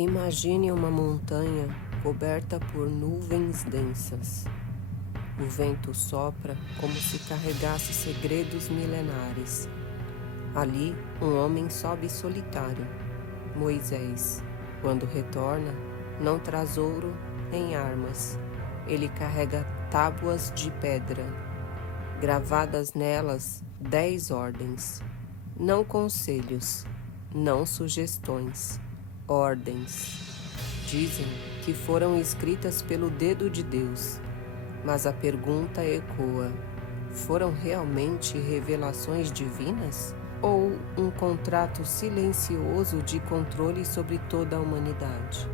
Imagine uma montanha coberta por nuvens densas. O vento sopra como se carregasse segredos milenares. Ali, um homem sobe solitário, Moisés. Quando retorna, não traz ouro nem armas. Ele carrega tábuas de pedra, gravadas nelas 10 ordens. Não conselhos, não sugestões, ordens. Dizem que foram escritas pelo dedo de Deus, mas a pergunta ecoa: foram realmente revelações divinas? Ou um contrato silencioso de controle sobre toda a humanidade?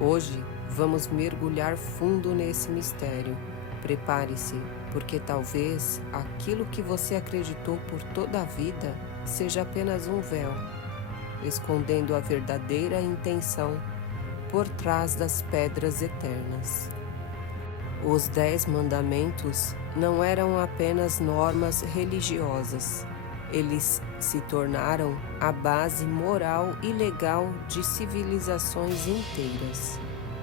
Hoje vamos mergulhar fundo nesse mistério. Prepare-se, porque talvez aquilo que você acreditou por toda a vida seja apenas um véu, escondendo a verdadeira intenção por trás das pedras eternas. Os 10 mandamentos não eram apenas normas religiosas. Eles se tornaram a base moral e legal de civilizações inteiras.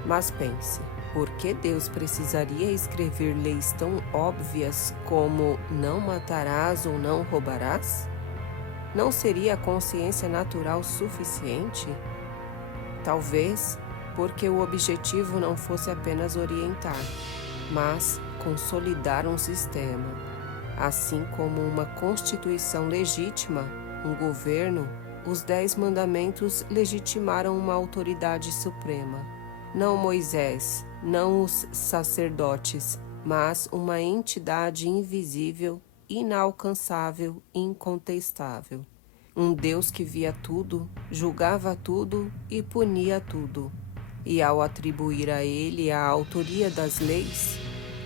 Mas pense, por que Deus precisaria escrever leis tão óbvias como não matarás ou não roubarás? Não seria a consciência natural suficiente? Talvez porque o objetivo não fosse apenas orientar, mas consolidar um sistema. Assim como uma constituição legítima, um governo, os 10 mandamentos legitimaram uma autoridade suprema. Não Moisés, não os sacerdotes, mas uma entidade invisível, inalcançável, incontestável. Um Deus que via tudo, julgava tudo e punia tudo. E ao atribuir a ele a autoria das leis,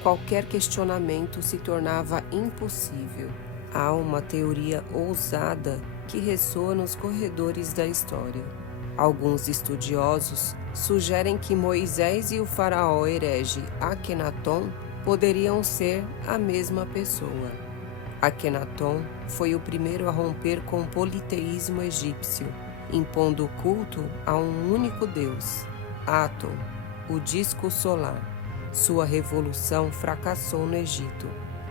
qualquer questionamento se tornava impossível. Há uma teoria ousada que ressoa nos corredores da história. Alguns estudiosos sugerem que Moisés e o faraó herege Akenaton poderiam ser a mesma pessoa. Akenaton foi o primeiro a romper com o politeísmo egípcio, impondo o culto a um único Deus, Aton, o disco solar. Sua revolução fracassou no Egito.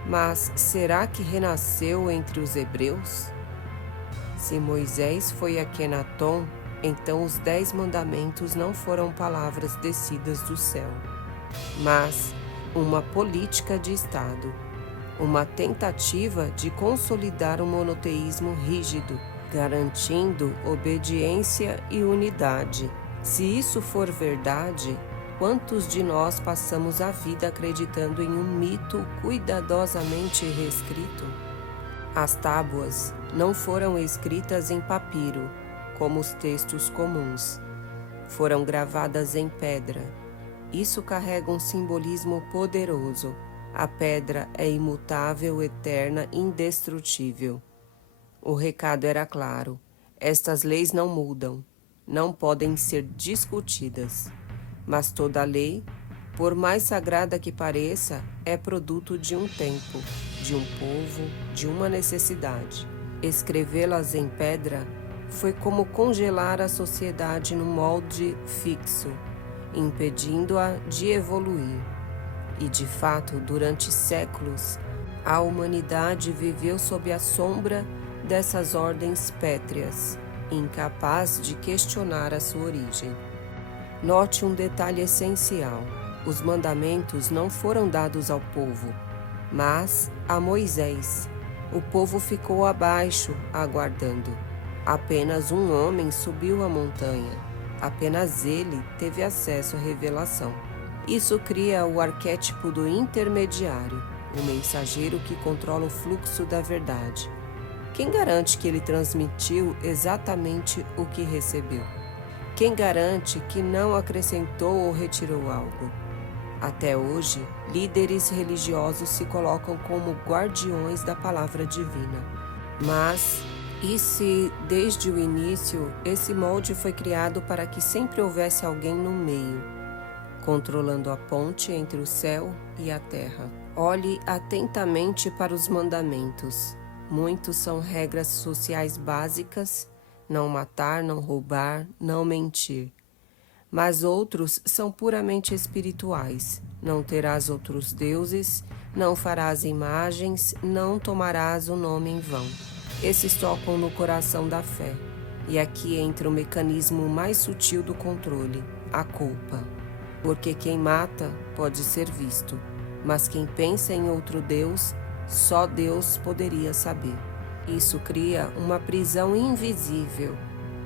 Mas será que renasceu entre os hebreus? Se Moisés foi Akenaton, então os 10 mandamentos não foram palavras descidas do céu, mas uma política de Estado, uma tentativa de consolidar um monoteísmo rígido, garantindo obediência e unidade. Se isso for verdade, quantos de nós passamos a vida acreditando em um mito cuidadosamente reescrito? As tábuas não foram escritas em papiro, como os textos comuns. Foram gravadas em pedra. Isso carrega um simbolismo poderoso. A pedra é imutável, eterna, indestrutível. O recado era claro: estas leis não mudam, não podem ser discutidas. Mas toda lei, por mais sagrada que pareça, é produto de um tempo, de um povo, de uma necessidade. Escrevê-las em pedra foi como congelar a sociedade num molde fixo, impedindo-a de evoluir. E de fato, durante séculos, a humanidade viveu sob a sombra dessas ordens pétreas, incapaz de questionar a sua origem. Note um detalhe essencial: os mandamentos não foram dados ao povo, mas a Moisés. O povo ficou abaixo, aguardando. Apenas um homem subiu a montanha. Apenas ele teve acesso à revelação. Isso cria o arquétipo do intermediário, o mensageiro que controla o fluxo da verdade. Quem garante que ele transmitiu exatamente o que recebeu? Quem garante que não acrescentou ou retirou algo? Até hoje, líderes religiosos se colocam como guardiões da palavra divina. Mas, e se, desde o início, esse molde foi criado para que sempre houvesse alguém no meio, controlando a ponte entre o céu e a terra? Olhe atentamente para os mandamentos. Muitos são regras sociais básicas: não matar, não roubar, não mentir. mas outros são puramente espirituais. Não terás outros deuses, não farás imagens, não tomarás o nome em vão. Esses tocam no coração da fé. E aqui entra o mecanismo mais sutil do controle, a culpa. Porque quem mata pode ser visto, mas quem pensa em outro Deus, só Deus poderia saber. Isso cria uma prisão invisível.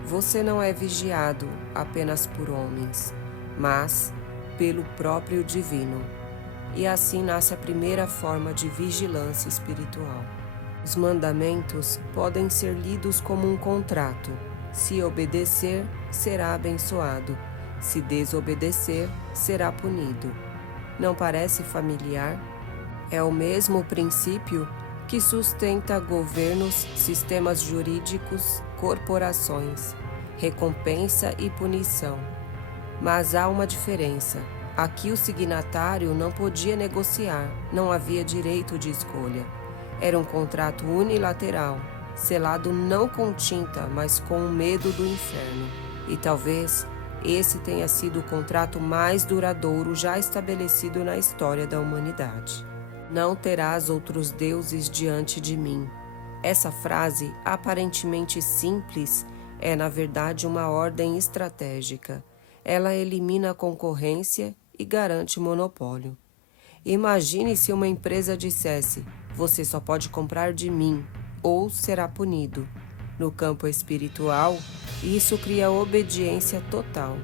Você não é vigiado apenas por homens, mas pelo próprio divino. E assim nasce a primeira forma de vigilância espiritual. Os mandamentos podem ser lidos como um contrato. Se obedecer, será abençoado. Se desobedecer, será punido. Não parece familiar? É o mesmo princípio que sustenta governos, sistemas jurídicos, corporações, recompensa e punição. Mas há uma diferença. Aqui o signatário não podia negociar, não havia direito de escolha. Era um contrato unilateral, selado não com tinta, mas com o medo do inferno. E talvez esse tenha sido o contrato mais duradouro já estabelecido na história da humanidade. Não terás outros deuses diante de mim. Essa frase, aparentemente simples, é na verdade uma ordem estratégica. Ela elimina a concorrência e garante monopólio. Imagine se uma empresa dissesse: você só pode comprar de mim, ou será punido. No campo espiritual, isso cria obediência total.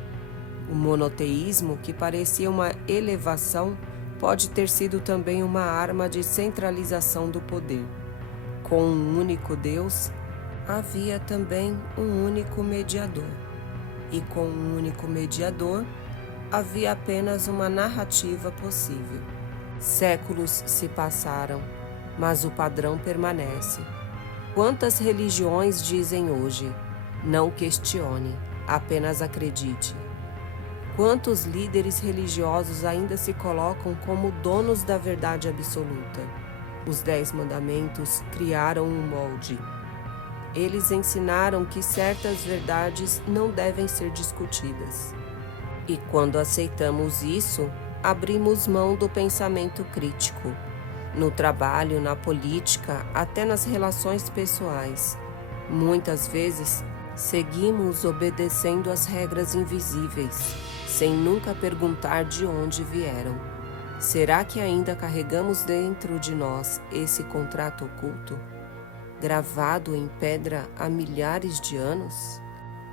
O monoteísmo, que parecia uma elevação, pode ter sido também uma arma de centralização do poder. Com um único Deus, havia também um único mediador. E com um único mediador, havia apenas uma narrativa possível. Séculos se passaram, mas o padrão permanece. Quantas religiões dizem hoje: não questione, apenas acredite? Quantos líderes religiosos ainda se colocam como donos da verdade absoluta? Os 10 mandamentos criaram um molde. Eles ensinaram que certas verdades não devem ser discutidas. E quando aceitamos isso, abrimos mão do pensamento crítico. No trabalho, na política, até nas relações pessoais. Muitas vezes, seguimos obedecendo às regras invisíveis, sem nunca perguntar de onde vieram. Será que ainda carregamos dentro de nós esse contrato oculto, gravado em pedra há milhares de anos?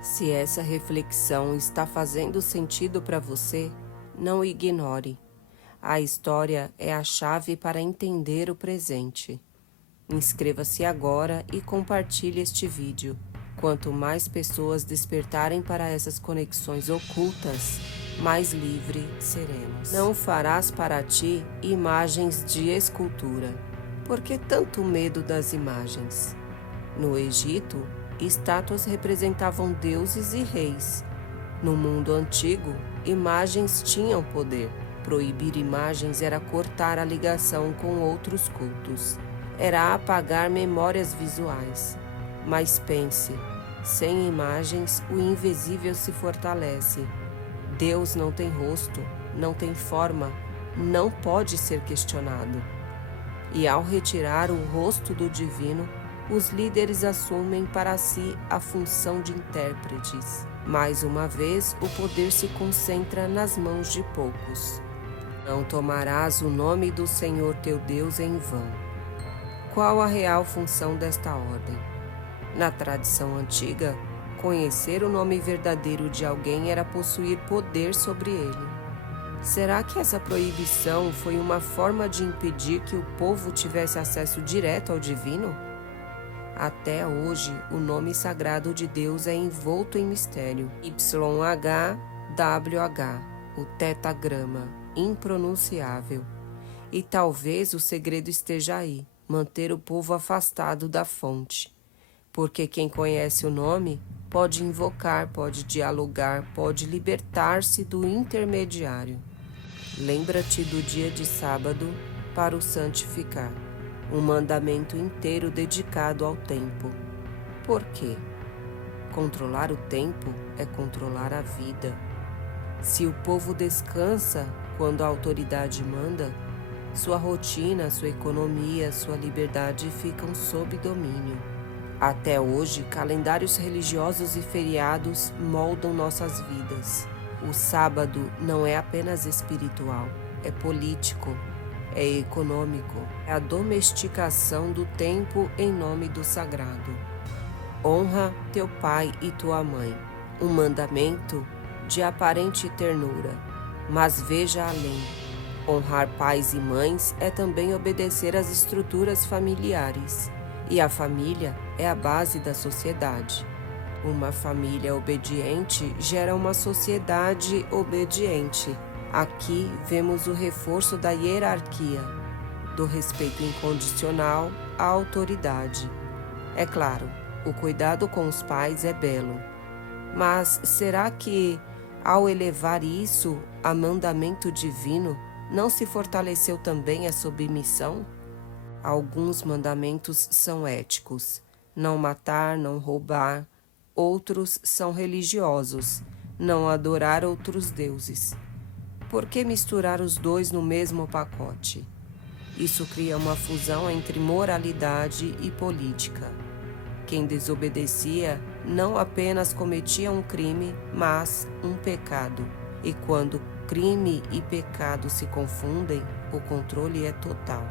Se essa reflexão está fazendo sentido para você, não ignore. A história é a chave para entender o presente. Inscreva-se agora e compartilhe este vídeo. Quanto mais pessoas despertarem para essas conexões ocultas, mais livre seremos. Não farás para ti imagens de escultura. Por que tanto medo das imagens? No Egito, estátuas representavam deuses e reis. No mundo antigo, imagens tinham poder. Proibir imagens era cortar a ligação com outros cultos. Era apagar memórias visuais. Mas pense, sem imagens, o invisível se fortalece. Deus não tem rosto, não tem forma, não pode ser questionado. E ao retirar o rosto do divino, os líderes assumem para si a função de intérpretes. Mais uma vez, o poder se concentra nas mãos de poucos. Não tomarás o nome do Senhor teu Deus em vão. Qual a real função desta ordem? Na tradição antiga, conhecer o nome verdadeiro de alguém era possuir poder sobre ele. Será que essa proibição foi uma forma de impedir que o povo tivesse acesso direto ao divino? Até hoje, o nome sagrado de Deus é envolto em mistério. YHWH, o tetagrama, impronunciável. E talvez o segredo esteja aí, manter o povo afastado da fonte. Porque quem conhece o nome pode invocar, pode dialogar, pode libertar-se do intermediário. Lembra-te do dia de sábado para o santificar. Um mandamento inteiro dedicado ao tempo. Por quê? Controlar o tempo é controlar a vida. Se o povo descansa quando a autoridade manda, sua rotina, sua economia, sua liberdade ficam sob domínio. Até hoje, calendários religiosos e feriados moldam nossas vidas. O sábado não é apenas espiritual, é político, é econômico, é a domesticação do tempo em nome do sagrado. Honra teu pai e tua mãe, um mandamento de aparente ternura, mas veja além. Honrar pais e mães é também obedecer às estruturas familiares, e a família é a base da sociedade. Uma família obediente gera uma sociedade obediente. Aqui vemos o reforço da hierarquia, do respeito incondicional à autoridade. É claro, o cuidado com os pais é belo, mas será que, ao elevar isso a mandamento divino, não se fortaleceu também a submissão? Alguns mandamentos são éticos: não matar, não roubar. Outros são religiosos: não adorar outros deuses. Por que misturar os dois no mesmo pacote? Isso cria uma fusão entre moralidade e política. Quem desobedecia não apenas cometia um crime, mas um pecado. E quando crime e pecado se confundem, o controle é total.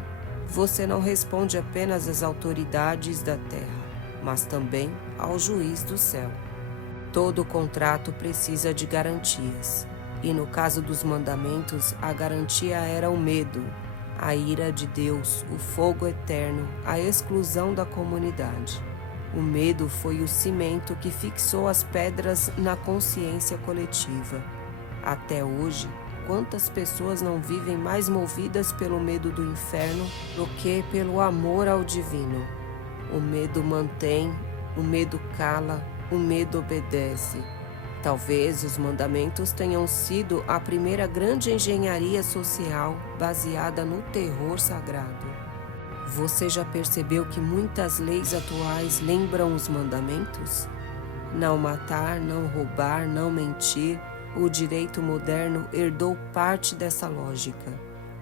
Você não responde apenas às autoridades da terra, mas também ao juiz do céu. Todo contrato precisa de garantias. E no caso dos mandamentos, a garantia era o medo, a ira de Deus, o fogo eterno, a exclusão da comunidade. O medo foi o cimento que fixou as pedras na consciência coletiva. Até hoje, quantas pessoas não vivem mais movidas pelo medo do inferno do que pelo amor ao divino? O medo mantém, o medo cala, o medo obedece. Talvez os mandamentos tenham sido a primeira grande engenharia social baseada no terror sagrado. Você já percebeu que muitas leis atuais lembram os mandamentos? Não matar, não roubar, não mentir. O direito moderno herdou parte dessa lógica.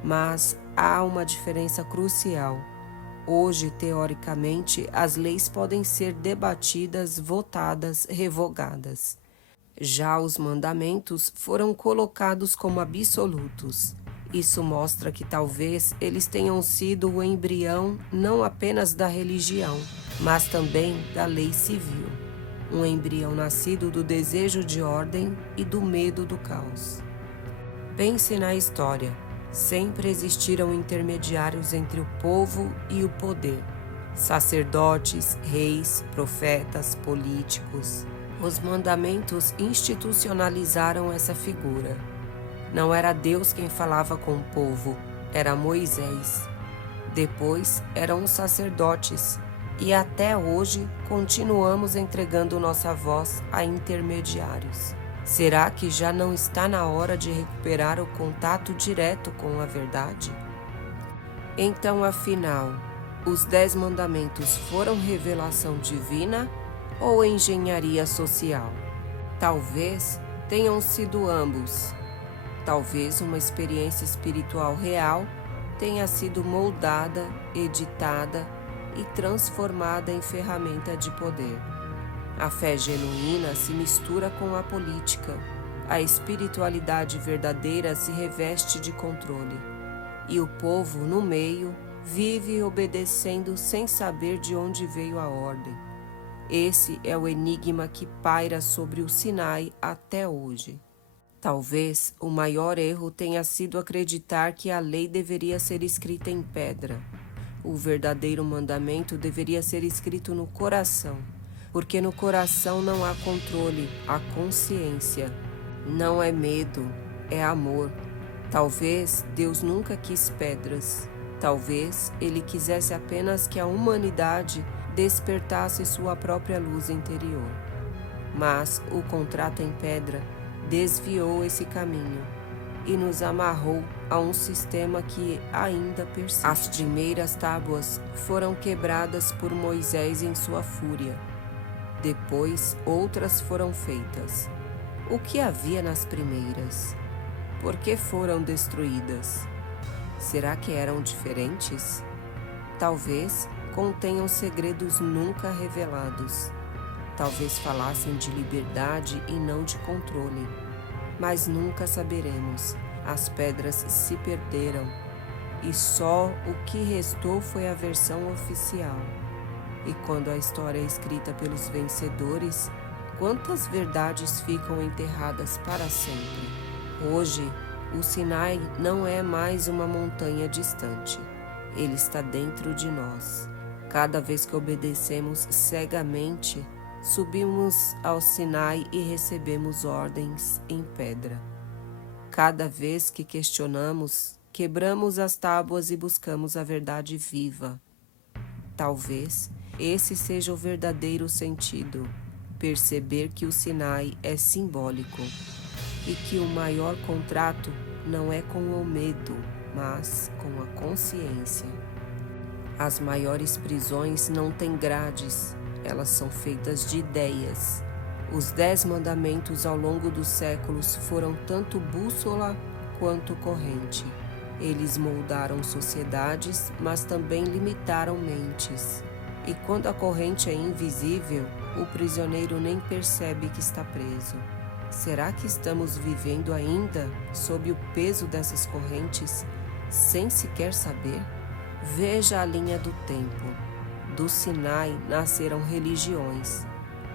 Mas há uma diferença crucial. Hoje, teoricamente, as leis podem ser debatidas, votadas, revogadas. Já os mandamentos foram colocados como absolutos. Isso mostra que talvez eles tenham sido o embrião não apenas da religião, mas também da lei civil. Um embrião nascido do desejo de ordem e do medo do caos. Pense na história. Sempre existiram intermediários entre o povo e o poder. Sacerdotes, reis, profetas, políticos. Os mandamentos institucionalizaram essa figura. Não era Deus quem falava com o povo, era Moisés. Depois eram os sacerdotes, e até hoje continuamos entregando nossa voz a intermediários. Será que já não está na hora de recuperar o contato direto com a verdade? Então, afinal, os 10 mandamentos foram revelação divina ou engenharia social? Talvez tenham sido ambos. Talvez uma experiência espiritual real tenha sido moldada, editada e transformada em ferramenta de poder. A fé genuína se mistura com a política. A espiritualidade verdadeira se reveste de controle. E o povo, no meio, vive obedecendo sem saber de onde veio a ordem. Esse é o enigma que paira sobre o Sinai até hoje. Talvez o maior erro tenha sido acreditar que a lei deveria ser escrita em pedra. O verdadeiro mandamento deveria ser escrito no coração, porque no coração não há controle, há consciência. Não é medo, é amor. Talvez Deus nunca quis pedras. Talvez Ele quisesse apenas que a humanidade despertasse sua própria luz interior. Mas o contrato em pedra desviou esse caminho e nos amarrou a um sistema que ainda persiste. As primeiras tábuas foram quebradas por Moisés em sua fúria. Depois, outras foram feitas. O que havia nas primeiras? Por que foram destruídas? Será que eram diferentes? Talvez contenham segredos nunca revelados. Talvez falassem de liberdade e não de controle. Mas nunca saberemos. As pedras se perderam e só o que restou foi a versão oficial. E quando a história é escrita pelos vencedores, quantas verdades ficam enterradas para sempre? Hoje, o Sinai não é mais uma montanha distante. Ele está dentro de nós. Cada vez que obedecemos cegamente, subimos ao Sinai e recebemos ordens em pedra. Cada vez que questionamos, quebramos as tábuas e buscamos a verdade viva. Talvez esse seja o verdadeiro sentido, perceber que o Sinai é simbólico e que o maior contrato não é com o medo, mas com a consciência. As maiores prisões não têm grades, elas são feitas de ideias. Os 10 mandamentos ao longo dos séculos foram tanto bússola quanto corrente. Eles moldaram sociedades, mas também limitaram mentes. E quando a corrente é invisível, o prisioneiro nem percebe que está preso. Será que estamos vivendo ainda sob o peso dessas correntes, sem sequer saber? Veja a linha do tempo. Do Sinai nasceram religiões.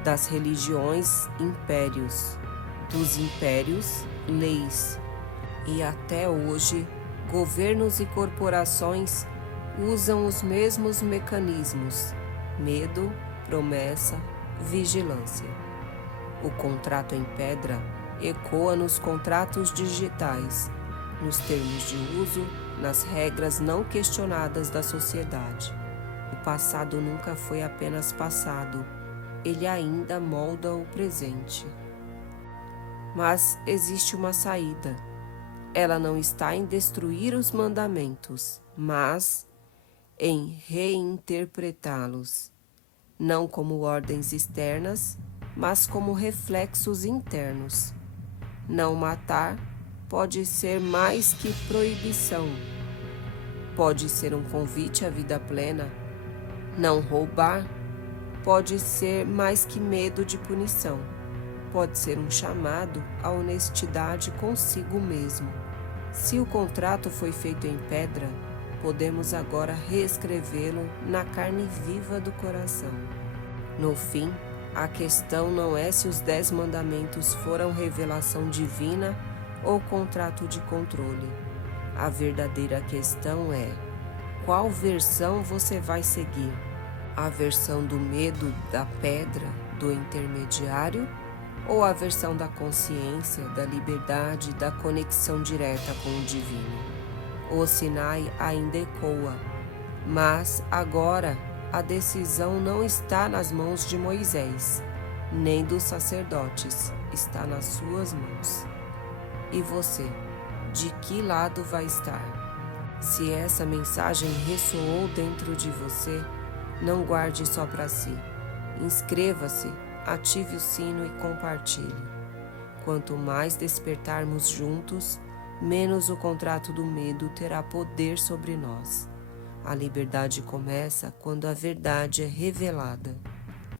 Das religiões, impérios. Dos impérios, leis. E até hoje, governos e corporações usam os mesmos mecanismos: medo, promessa, vigilância. O contrato em pedra ecoa nos contratos digitais, nos termos de uso, nas regras não questionadas da sociedade. O passado nunca foi apenas passado, ele ainda molda o presente. Mas existe uma saída. Ela não está em destruir os mandamentos, mas em reinterpretá-los, não como ordens externas, mas como reflexos internos. Não matar pode ser mais que proibição. Pode ser um convite à vida plena. Não roubar pode ser mais que medo de punição. Pode ser um chamado à honestidade consigo mesmo. Se o contrato foi feito em pedra, podemos agora reescrevê-lo na carne viva do coração. No fim, a questão não é se os 10 mandamentos foram revelação divina ou contrato de controle. A verdadeira questão é: qual versão você vai seguir? A versão do medo, da pedra, do intermediário? Ou a versão da consciência, da liberdade, da conexão direta com o divino? O Sinai ainda ecoa, mas agora a decisão não está nas mãos de Moisés, nem dos sacerdotes, está nas suas mãos. E você, de que lado vai estar? Se essa mensagem ressoou dentro de você, não guarde só para si. Inscreva-se, ative o sino e compartilhe. Quanto mais despertarmos juntos, menos o contrato do medo terá poder sobre nós. A liberdade começa quando a verdade é revelada.